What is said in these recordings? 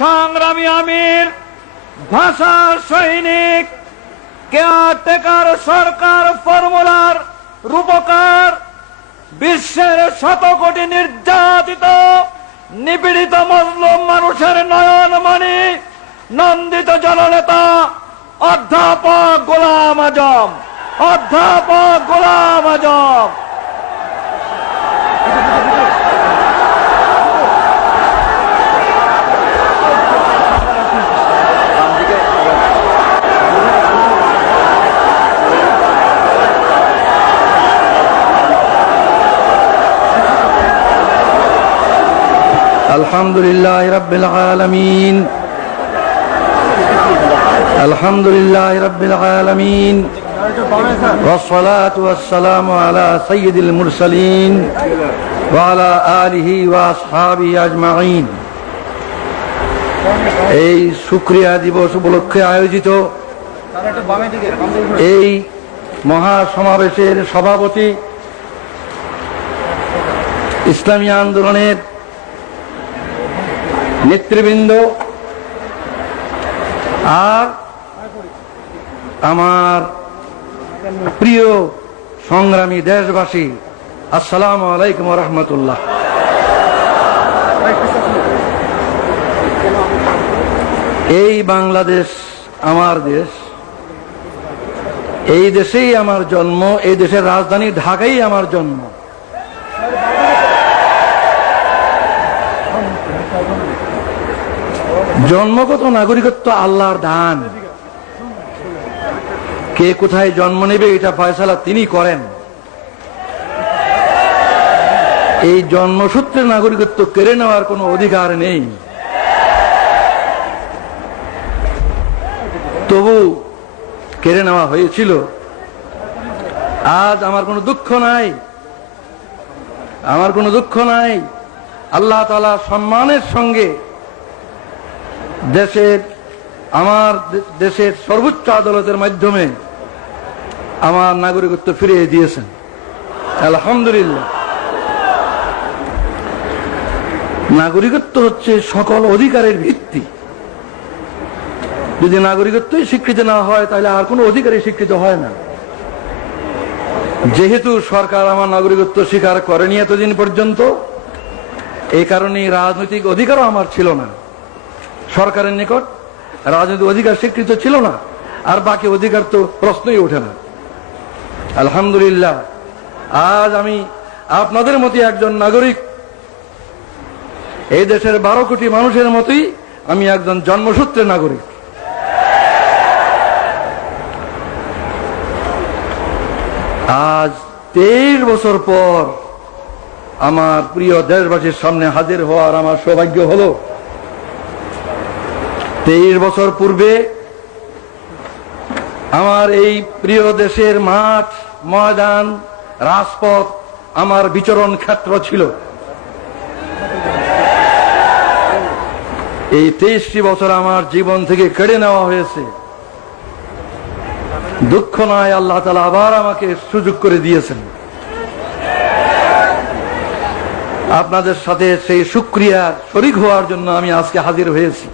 সংগ্রামী আমির, ভাষা সৈনিক, কেয়ারটেকার সরকার ফর্মুলার রূপকার, বিশ্বের শত কোটি নির্যাতিত নিপীড়িত মজলুম মানুষের নয়নমণি, নন্দিত জননেতা অধ্যাপক গোলাম আজম, অধ্যাপক গোলাম আজম। আলহামদুলিল্লাহ রাব্বিল আলামিন, আলহামদুলিল্লাহ রাব্বিল আলামিন, ওয়াসসালাতু ওয়াসসালামু আলা সাইয়্যিদিল মুরসালিন ওয়া আলা আলিহি ওয়া আসহাবিহি আজমাইন। এই শুকরিয়া দিবস উপলক্ষে আয়োজিত এই মহাসমাবেশের সভাপতি, ইসলামী আন্দোলনের নেতৃবৃন্দ, আর আমার প্রিয় সংগ্রামী দেশবাসী, আসসালামু আলাইকুম ওয়া রাহমাতুল্লাহ। এই বাংলাদেশ আমার দেশ, এই দেশেই আমার জন্ম, এই দেশের রাজধানী ঢাকাই আমার জন্ম। জন্মগত নাগরিকত্ব আল্লাহর দান। কে কোথায় জন্ম নেবে এটা ফয়সালা তিনি করেন। এই জন্মসূত্রে নাগরিকত্ব কেড়ে নেওয়ার কোনো অধিকার নেই। তবু কেড়ে নেওয়া হয়েছিল। আজ আমার কোনো দুঃখ নাই, আমার কোনো দুঃখ নাই। আল্লাহ তাআলা সম্মানের সঙ্গে আমার দেশের সর্বোচ্চ আদালতের মাধ্যমে আমার নাগরিকত্ব ফিরিয়ে দিয়েছেন, আলহামদুলিল্লাহ। নাগরিকত্ব হচ্ছে সকল অধিকারের ভিত্তি। যদি নাগরিকত্বই স্বীকৃতি না হয় তাহলে আর কোনো অধিকারই স্বীকৃত হয় না। যেহেতু সরকার আমার নাগরিকত্ব স্বীকার করেনি এতদিন পর্যন্ত, এই কারণে রাজনৈতিক অধিকারও আমার ছিল না। সরকারের নিকট রাজনৈতিক অধিকার স্বীকৃত ছিল না, আর বাকি অধিকার তো প্রশ্নই ওঠে না। আলহামদুলিল্লাহ, আজ আমি আপনাদের মতো একজন নাগরিক, এই দেশের 12 কোটি মানুষের মতোই আমি একজন জন্মসূত্রের নাগরিক। আজ 23 বছর পর আমার প্রিয় দেশবাসীর সামনে হাজির হওয়ার আমার সৌভাগ্য হলো। 23 বছর পূর্বে আমার এই প্রিয় দেশের মাঠ, ময়দান, রাজপথ আমার বিচরণ ক্ষেত্র ছিল। এই 23টি বছর আমার জীবন থেকে কেড়ে নেওয়া হয়েছে। দুঃখ নয়, আল্লাহ তাআলা আবার আমাকে সুযোগ করে দিয়েছেন। আপনাদের সাথে সেই শুকরিয়া শরীক হওয়ার জন্য আমি আজকে হাজির হয়েছি।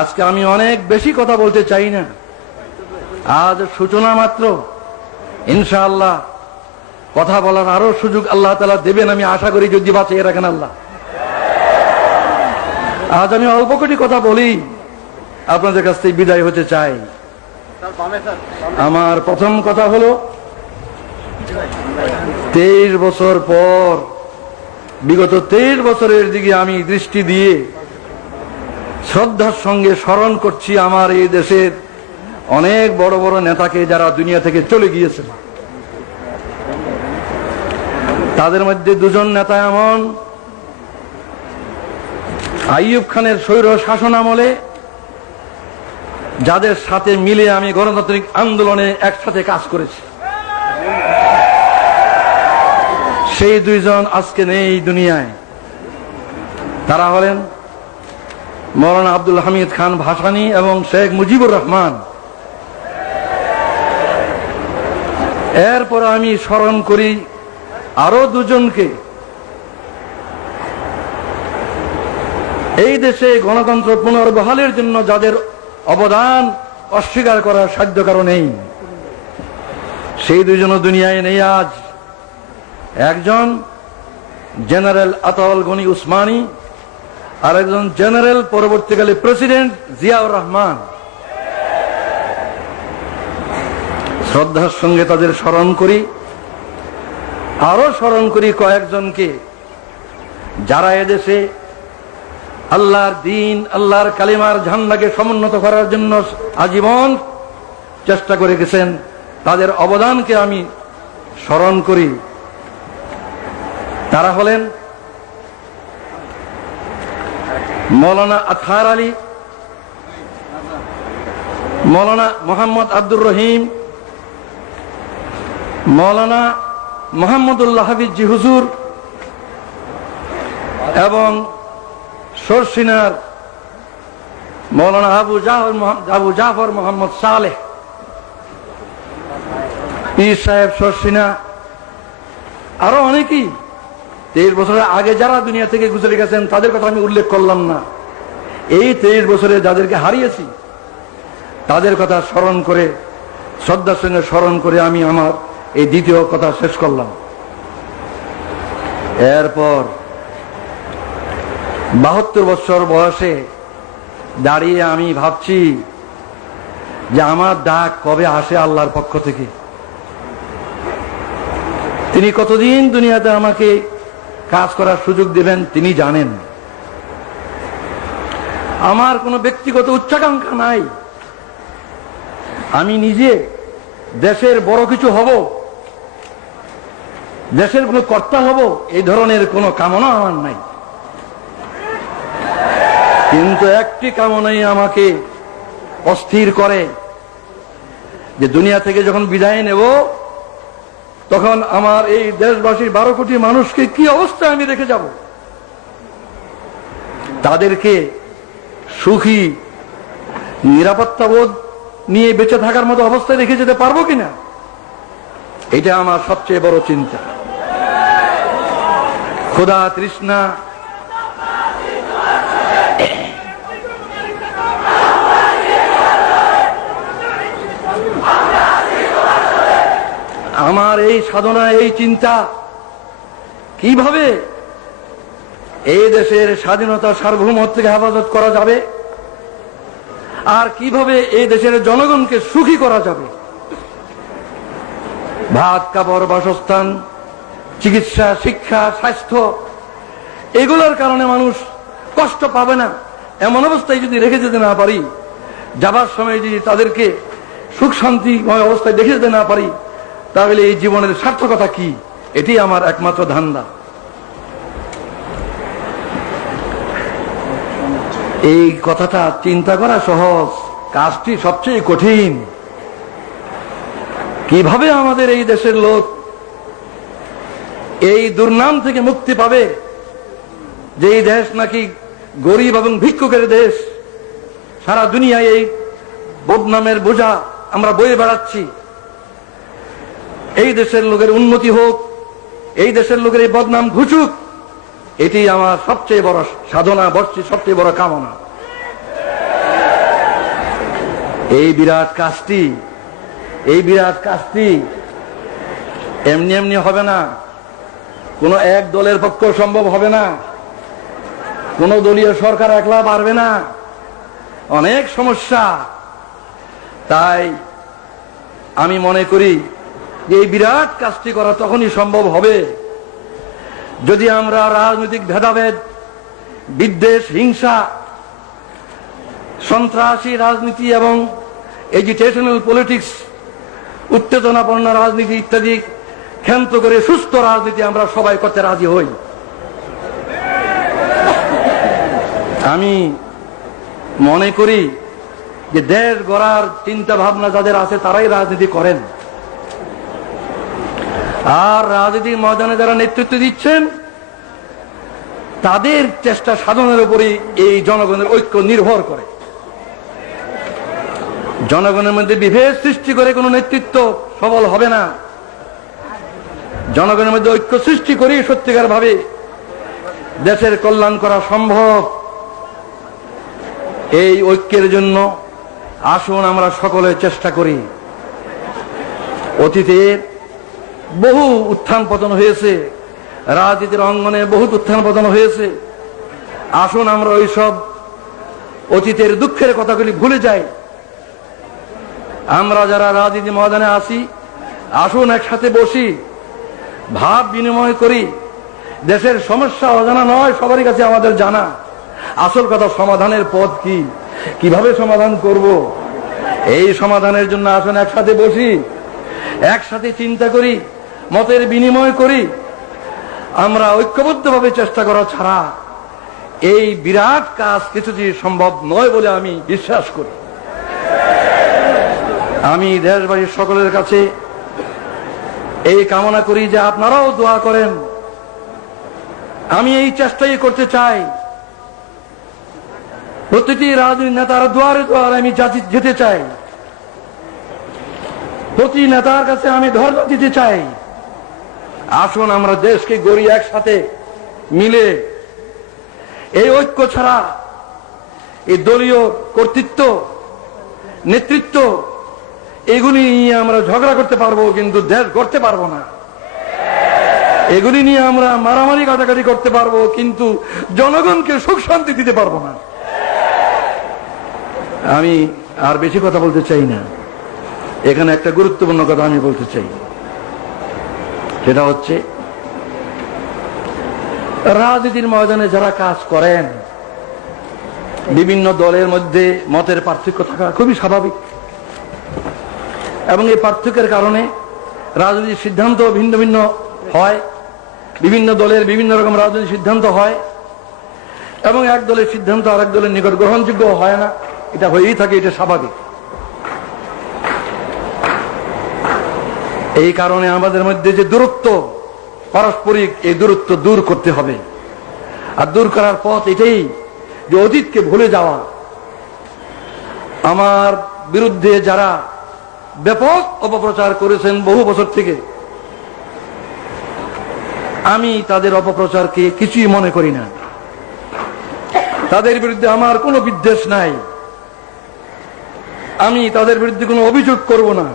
আজকে আমি অনেক বেশি কথা বলতে চাই না, আজ সূচনা মাত্র। ইনশাআল্লাহ কথা বলার আরো সুযোগ আল্লাহ তাআলা দেবেন, আমি আশা করি, যদি বাঁচিয়ে রাখেন আল্লাহ। আজ আমি অল্প কটি কথা বলি, আপনাদের কাছ থেকে বিদায় হতে চাই। আমার প্রথম কথা হলো, 23 বছর পর, বিগত 23 বছরের দিকে আমি দৃষ্টি দিয়ে শ্রদ্ধার সঙ্গে স্মরণ করছি আমার এই দেশের অনেক বড় বড় নেতাকে, যারা দুনিয়া থেকে চলে গিয়েছেন। তাদের মধ্যে 2 জন নেতা এমন, আইয়ুব খানের স্বৈর শাসন আমলে যাদের সাথে মিলে আমি গণতান্ত্রিক আন্দোলনে একসাথে কাজ করেছি, সেই 2 জন আজকে নেই দুনিয়ায়। তারা হলেন মৌলানা আব্দুল হামিদ খান ভাসানী এবং শেখ মুজিবুর রহমান। এরপর আমি স্মরণ করি আরো 2 জনকে। এই দেশে গণতন্ত্র পুনর্বহালের জন্য যাদের অবদান অস্বীকার করার সাধ্য কারণ নেই, সেই দুইজনও দুনিয়ায় নেই আজ। একজন জেনারেল আতাউল গনি উসমানী, আর একজন জেনারেল পরবর্তীকালে প্রেসিডেন্ট জিয়াউর রহমান। শ্রদ্ধার সঙ্গে তাদের স্মরণ করি। আরো স্মরণ করি কয়েকজনকে যারা এদেশে আল্লাহর দ্বীন, আল্লাহর কালিমার ঝান্ডাকে সমুন্নত করার জন্য আজীবন চেষ্টা করে গেছেন। তাদের অবদানকে আমি স্মরণ করি। তারা হলেন মৌলানা আতহার আলী, মৌলানা মোহাম্মদ আব্দুর রহিম, মৌলানা মোহাম্মদুল্লাহ হাফিজ জি হুজুর এবং সরসিনার মৌলানা আবু জাফর মোহাম্মদ সালেহ পীর সাহেব সরসিনা, আরো অনেকেই 23 বছরের আগে যারা দুনিয়া থেকে গুজরে গেছেন তাদের কথা আমি উল্লেখ করলাম না। এই 23 বছরে যাদেরকে হারিয়েছি তাদের কথা স্মরণ করে, শ্রদ্ধার সঙ্গে স্মরণ করে আমি আমার এই দ্বিতীয় কথা শেষ করলাম। এরপর 72 বছর বয়সে দাঁড়িয়ে আমি ভাবছি যে আমার ডাক কবে আসে আল্লাহর পক্ষ থেকে। তিনি কতদিন দুনিয়াতে আমাকে কাজ করার সুযোগ দেবেন তিনি জানেন। আমার কোনো ব্যক্তিগত উচ্চাকাঙ্ক্ষা নাই। আমি নিজে দেশের বড় কিছু হব, দেশের কোনো কর্তা হব, এই ধরনের কোনো কামনা আমার নাই। কিন্তু একটি কামনাই আমাকে অস্থির করে, যে দুনিয়া থেকে যখন বিদায় নেব তখন আমার এই দেশবাসীর 12 কোটি মানুষকে কি অবস্থায় আমি রেখে যাব। তাদেরকে সুখী নিরাপত্তাবোধ নিয়ে বেঁচে থাকার মতো অবস্থায় রেখে যেতে পারবো কিনা, এটা আমার সবচেয়ে বড় চিন্তা। ক্ষুধা তৃষ্ণা আমার এই সাধনা, এই চিন্তা কিভাবে এই দেশের স্বাধীনতা সার্বভৌমত্ব থেকে হেফাজত করা যাবে আর কিভাবে এই দেশের জনগণকে সুখী করা যাবে। ভাত কাপড় বাসস্থান, চিকিৎসা, শিক্ষা, স্বাস্থ্য, এগুলোর কারণে মানুষ কষ্ট পাবে না এমন অবস্থায় যদি রেখে যেতে না পারি, যাবার সময় যদি তাদেরকে সুখ শান্তিময় অবস্থায় দেখে যেতে না পারি, তাহলে এই জীবনের সার্থকতা কি? এটি আমার একমাত্র ধান্দা। এই কথাটা চিন্তা করা সহজ, কাজটি সবচেয়ে কঠিন। কিভাবে আমাদের এই দেশের লোক এই দুর্নাম থেকে মুক্তি পাবে যে এই দেশ নাকি গরিব এবং ভিক্ষুকের দেশ, সারা দুনিয়ায় এই বদনামের বোঝা আমরা বয়ে বেড়াচ্ছি। এই দেশের লোকের উন্নতি হোক, এই দেশের লোকের এই বদনাম ঘুচুক, এটি আমার সবচেয়ে বড় সাধনা, সবচেয়ে বড় কামনা। এই বিরাট কাজটি এমনি এমনি হবে না, কোন এক দলের পক্ষে সম্ভব হবে না, কোন দলীয় সরকার একলা পারবে না, অনেক সমস্যা। তাই আমি মনে করি যে এই বিরাট কাজটি করা তখনই সম্ভব হবে যদি আমরা রাজনৈতিক ভেদাভেদ, বিদ্বেষ, হিংসা, সন্ত্রাসী রাজনীতি এবং এজিটেশনাল পলিটিক্স, উত্তেজনাপূর্ণ রাজনীতি ইত্যাদি ক্ষান্ত করে সুস্থ রাজনীতি আমরা সবাই করতে রাজি হই। আমি মনে করি যে দেশ গড়ার চিন্তা ভাবনা যাদের আছে তারাই রাজনীতি করেন, আর রাজনীতির ময়দানে যারা নেতৃত্ব দিচ্ছেন তাদের চেষ্টা সাধনের উপরই এই জনগণের ঐক্য নির্ভর করে। জনগণের মধ্যে বিভেদ সৃষ্টি করে কোনো নেতৃত্ব সফল হবে না। জনগণের মধ্যে ঐক্য সৃষ্টি করেই সত্যিকার ভাবে দেশের কল্যাণ করা সম্ভব। এই ঐক্যের জন্য আসুন আমরা সকলে চেষ্টা করি। অতীতের বহু উত্থান পতন হয়েছে, রাজনীতির অঙ্গনে বহু উত্থান পতন হয়েছে। আসুন আমরা ওইসব অতীতের দুঃখের কথাগুলি ভুলে যাই। আমরা যারা রাজনীতি ময়দানে আছি, আসুন একসাথে বসি, ভাব বিনিময় করি। দেশের সমস্যা অজানা নয়, সবারই কাছে আমাদের জানা। আসল কথা সমাধানের পথ কি, কিভাবে সমাধান করব, এই সমাধানের জন্য আসুন একসাথে বসি, একসাথে চিন্তা করি, মতের বিনিময় করি। আমরা ঐক্যবদ্ধভাবে চেষ্টা করা ছাড়া এই বিরাট কাজ কিছুটি সম্ভব নয় বলে আমি বিশ্বাস করি। আমি দেশবাসীর সকলের কাছে এই কামনা করি যে আপনারাও দোয়া করেন। আমি এই চেষ্টাই করতে চাই, প্রতিটি রাজনৈতিক নেতার দুয়ারে দুয়ারে আমি যেতে চাই, প্রতি নেতার কাছে আমি ধৈর্য দিতে চাই। আসুন আমরা দেশকে গড়ি একসাথে মিলে। এই ঐক্য ছাড়া এই দলীয় কর্তৃত্ব, নেতৃত্ব, এগুলি নিয়ে আমরা ঝগড়া করতে পারবো, কিন্তু দেশ গড়তে পারবো না। এগুলি নিয়ে আমরা মারামারি কাটাকাটি করতে পারবো, কিন্তু জনগণকে সুখ শান্তি দিতে পারবো না। আমি আর বেশি কথা বলতে চাই না। এখানে একটা গুরুত্বপূর্ণ কথা আমি বলতে চাই, সেটা হচ্ছে রাজনীতির ময়দানে যারা কাজ করেন, বিভিন্ন দলের মধ্যে মতের পার্থক্য থাকা খুবই স্বাভাবিক, এবং এই পার্থক্যের কারণে রাজনৈতিক সিদ্ধান্ত ভিন্ন ভিন্ন হয়। বিভিন্ন দলের বিভিন্ন রকম রাজনৈতিক সিদ্ধান্ত হয়, এবং এক দলের সিদ্ধান্ত আরেক দলের নিকট গ্রহণযোগ্য হয় না। এটা হয়েই থাকে, এটা স্বাভাবিক। এই কারণে আমাদের মধ্যে যে দূরত্ব পারস্পরিক, এই দূরত্ব দূর করতে হবে। আর দূর করার পথ এটাই যে অতীতকে ভুলে যাওয়া। আমার বিরুদ্ধে যারা ব্যাপক অপপ্রচার করেছেন বহু বছর থেকে, আমি তাদের অপপ্রচারকে কিছুই মনে করি না। তাদের বিরুদ্ধে আমার কোনো বিদ্বেষ নাই, আমি তাদের বিরুদ্ধে কোনো অভিযোগ করব না।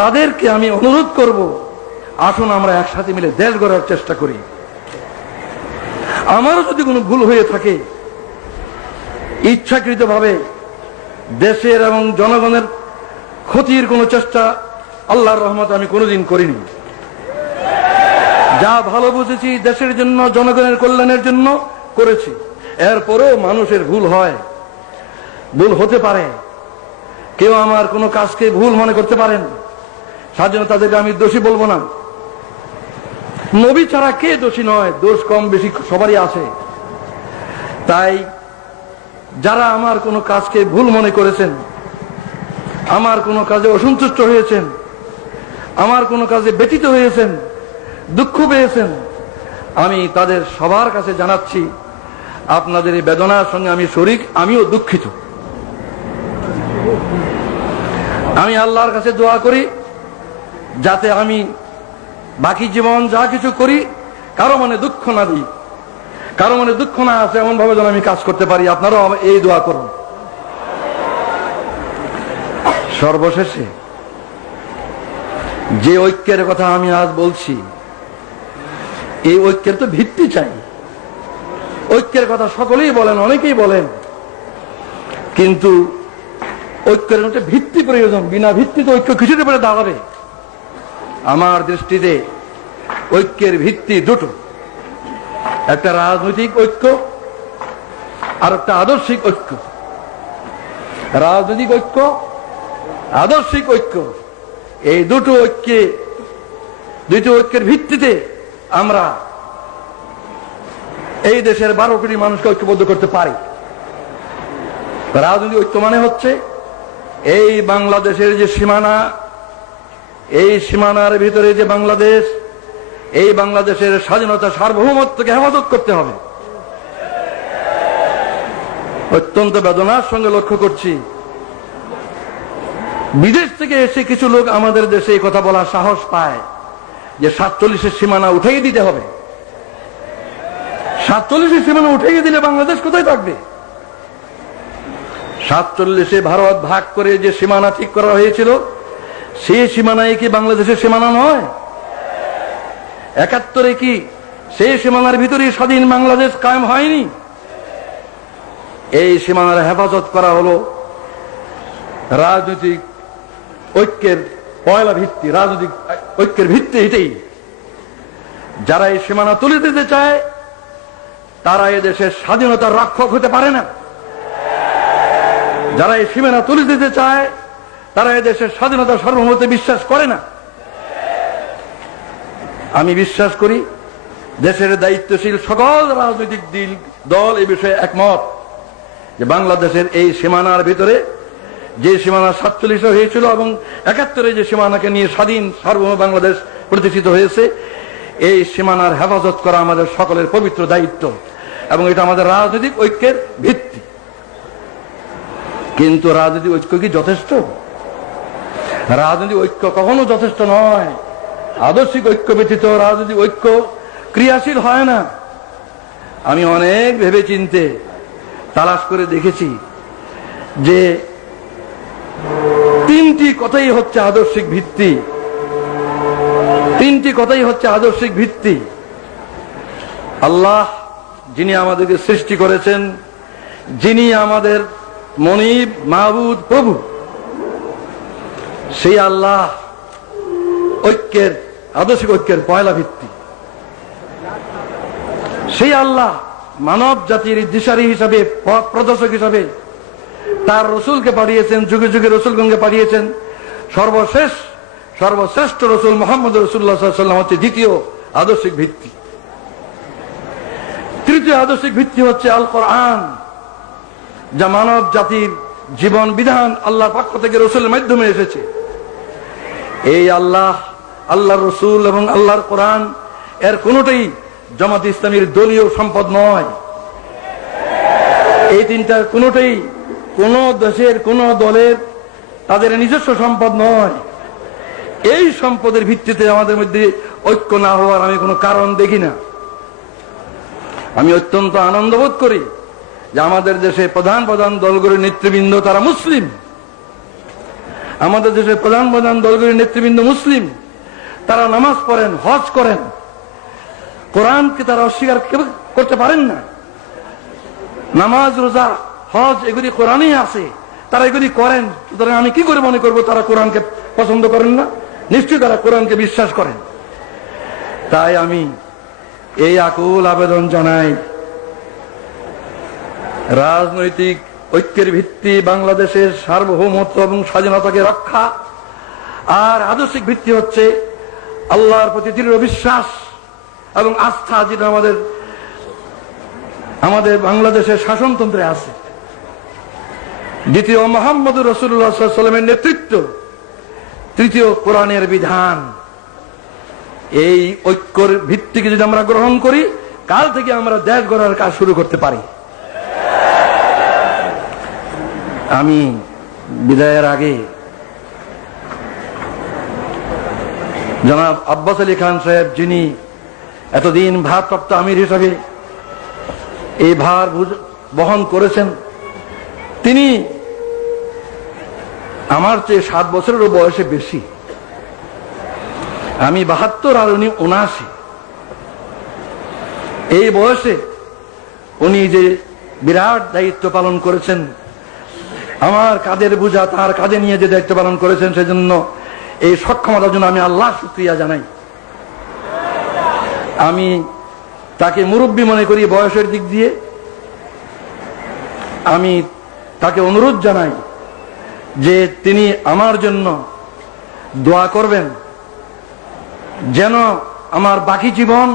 তাদেরকে আমি অনুরোধ করব, আসুন আমরা একসাথে মিলে দেশ গড়ার চেষ্টা করি। আমারও যদি কোনো ভুল হয়ে থাকে, ইচ্ছাকৃতভাবে দেশের এবং জনগণের ক্ষতির কোনো চেষ্টা আল্লাহর রহমতে আমি কোনোদিন করিনি। যা ভালো বুঝেছি দেশের জন্য, জনগণের কল্যাণের জন্য করেছি। এরপরেও মানুষের ভুল হয়, ভুল হতে পারে। কেউ আমার কোনো কাজকে ভুল মনে করতে পারেন, সাধারণত তাদেরকে আমি দোষী বলবো না। নবী ছাড়া কে দোষী নয়, দোষ কম বেশি সবারই আছে। তাই যারা আমার কোনো কাজকে ভুল মনে করেছেন, আমার কোনো কাজে অসন্তুষ্ট হয়েছেন, আমার কোনো কাজে ব্যথিত হয়েছেন, দুঃখ পেয়েছেন, আমি তাদের সবার কাছে জানাচ্ছি, আপনাদের এই বেদনার সঙ্গে আমি শরীক, আমিও দুঃখিত। আমি আল্লাহর কাছে দোয়া করি যাতে আমি বাকি জীবন যা কিছু করি কারো মনে দুঃখ না দিই, কারো মনে দুঃখ না আসে এমন ভাবে যেন আমি কাজ করতে পারি। আপনারাও এই দোয়া করুন। সর্বশেষে যে ঐক্যের কথা আমি আজ বলছি, এই ঐক্যের তো ভিত্তি চাই। ঐক্যের কথা সকলেই বলেন, অনেকেই বলেন, কিন্তু ঐক্যের একটা ভিত্তি প্রয়োজন। বিনা ভিত্তিতে ঐক্য কিছুর উপরে দাঁড়াবে? আমার দৃষ্টিতে ঐক্যের ভিত্তি দুটো, একটা রাজনৈতিক ঐক্য আর একটা আদর্শিক ঐক্য। রাজনৈতিক ঐক্য, আদর্শিক ঐক্য, এই দুটো ঐক্যের ভিত্তিতে আমরা এই দেশের 12 কোটি মানুষকে ঐক্যবদ্ধ করতে পারি। রাজনৈতিক ঐক্য মানে হচ্ছে এই বাংলাদেশের যে সীমানা, এই সীমানার ভিতরে যে বাংলাদেশ, এই বাংলাদেশের স্বাধীনতা সার্বভৌমত্বকে হেফাজত করতে হবে। অত্যন্ত বেদনার সঙ্গে লক্ষ্য করছি, বিদেশ থেকে এসে কিছু লোক আমাদের দেশে এই কথা বলার সাহস পায় যে 47-এর সীমানা উঠাই দিতে হবে। 47 সীমানা উঠিয়ে দিলে বাংলাদেশ কোথায় থাকবে? 47 ভারত ভাগ করে যে সীমানা ঠিক করা হয়েছিল, সেই সীমানায় কি বাংলাদেশের সীমানা নয়? 71 কি সেই সীমানার ভিতরে স্বাধীন বাংলাদেশ কায়েম হয়নি? এই সীমানার হেফাজত করা হলো রাজনৈতিক ঐক্যের পয়লা ভিত্তি, রাজনৈতিক ঐক্যের ভিত্তি এটাই। যারা এই সীমানা তুলে দিতে চায় তারা এদেশের স্বাধীনতার রক্ষক হতে পারে না। যারা এই সীমানা তুলে দিতে চায় তারা এদেশের স্বাধীনতা সার্বভৌমত্বে বিশ্বাস করে না। আমি বিশ্বাস করি দেশের দায়িত্বশীল সকল রাজনৈতিক দল এই বিষয়ে একমত যে বাংলাদেশের এই সীমানার ভিতরে যে সীমানা 47 হয়েছিল এবং 71 যে সীমানাকে নিয়ে স্বাধীন সার্বভৌম বাংলাদেশ প্রতিষ্ঠিত হয়েছে, এই সীমানার হেফাজত করা আমাদের সকলের পবিত্র দায়িত্ব এবং এটা আমাদের রাজনৈতিক ঐক্যের ভিত্তি। কিন্তু রাজনৈতিক ঐক্য কি যথেষ্ট? রাজনৈতিক ঐক্য কখনো যথেষ্ট নয়। আদর্শিক ঐক্য ব্যতীত রাজনৈতিক ঐক্য ক্রিয়াশীল হয় না। আমি অনেক ভেবে চিন্তে তালাশ করে দেখেছি যে 3টি কথাই হচ্ছে আদর্শিক ভিত্তি। 3টি কথাই হচ্ছে আদর্শিক ভিত্তি। আল্লাহ যিনি আমাদেরকে সৃষ্টি করেছেন, যিনি আমাদের মনিব মাহবুদ প্রভু, সেই আল্লাহ ঐক্যের আদর্শিক ঐক্যের পয়লা ভিত্তি। সেই আল্লাহ মানব জাতির দিশারি হিসাবে, পথ প্রদর্শক হিসাবে তার রসুলকে পাঠিয়েছেন, যুগে যুগে রসুলগণকে পাঠিয়েছেন। সর্বশ্রেষ্ঠ রসুল মোহাম্মদ রাসূলুল্লাহ সাল্লাল্লাহু আলাইহি ওয়াসাল্লাম হচ্ছে দ্বিতীয় আদর্শিক ভিত্তি। তৃতীয় আদর্শিক ভিত্তি হচ্ছে আল কোরআন, যা মানব জাতির জীবন বিধান আল্লাহর পক্ষ থেকে রসুলের মাধ্যমে এসেছে। এই আল্লাহর রসুল এবং আল্লাহর কোরআন এর কোনটাই জামাত ইসলামীর দলীয় সম্পদ নয়। এই তিনটার কোনটাই কোন দেশের কোন দলের তাদের নিজস্ব সম্পদ নয়। এই সম্পদের ভিত্তিতে আমাদের মধ্যে ঐক্য না হওয়ার আমি কোনো কারণ দেখি না। আমি অত্যন্ত আনন্দ বোধ করি যে আমাদের দেশে প্রধান দলগুলির নেতৃবৃন্দ তারা মুসলিম। আমাদের দেশের প্রধান দলগুলির নেতৃবৃন্দ মুসলিম। তারা নামাজ পড়েন, হজ করেন, কোরআনকে তারা অস্বীকার করতে পারেন না। নামাজ, রোজা, হজ এগুলি কোরআনেই আছে, তারা এগুলি করেন। সুতরাং আমি কি করে মনে করবো তারা কোরআনকে পছন্দ করেন না? নিশ্চয়ই তারা কোরআনকে বিশ্বাস করেন। তাই আমি এই আকুল আবেদন জানাই, রাজনৈতিক ঐক্যের ভিত্তি বাংলাদেশের সার্বভৌমত্ব এবং স্বাধীনতাকে রক্ষা, আর আদর্শিক ভিত্তি হচ্ছে আল্লাহর প্রতি দৃঢ় বিশ্বাস এবং আস্থা, যেটা আমাদের বাংলাদেশের শাসনতন্ত্রে আছে। দ্বিতীয় মুহাম্মদ রাসূলুল্লাহ সাল্লাল্লাহু আলাইহি ওয়াসাল্লামের নেতৃত্ব, তৃতীয় কোরআনের বিধান। এই ঐক্যের ভিত্তিকে যদি আমরা গ্রহণ করি, কাল থেকে আমরা দেশ গড়ার কাজ শুরু করতে পারি। আমি বিদায়ের আগে জনাব আব্বাস আলী খান সাহেব, যিনি এতদিন ভারপ্রাপ্ত আমির হিসাবে এই ভার বহন করেছেন, তিনি আমার চেয়ে 7 বছরেরও বয়সে বেশি। আমি 72 আর উনি 79। এই বয়সে উনি যে বিরাট দায়িত্ব পালন করেছেন, আমার কাঁধের বোঝা তার কাঁধে নিয়ে যে দায়িত্ব পালন করেছেন, সেজন্য এই সক্ষমতার জন্য আমি আল্লাহর শুকরিয়া জানাই। আমি তাকে মুরব্বী মনে করি বয়সের দিক দিয়ে। আমি তাকে অনুরোধ জানাই যে তিনি আমার জন্য দোয়া করবেন, যেন আমার বাকি জীবন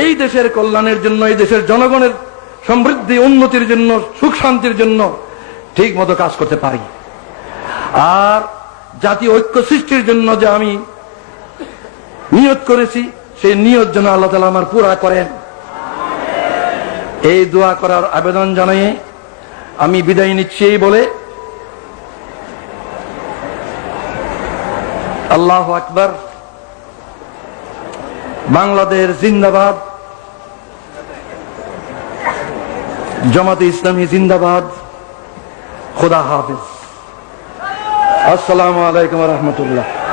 এই দেশের কল্যাণের জন্য, এই দেশের জনগণের সমৃদ্ধি উন্নতির জন্য, সুখ শান্তির জন্য ঠিক মতো কাজ করতে পারি। আর জাতীয় ঐক্য সৃষ্টির জন্য যে আমি নিয়ত করেছি, সেই নিয়ত যেন আল্লাহ তাআলা আমার পুরা করেন। এই দোয়া করার আবেদন জানিয়ে আমি বিদায় নিচ্ছি এই বলে, আল্লাহু আকবার, বাংলাদেশ জিন্দাবাদ, জামাতে ইসলামী জিন্দাবাদ। খোদা হাফেজ। আসসালামু আলাইকুম ওয়া রাহমাতুল্লাহ।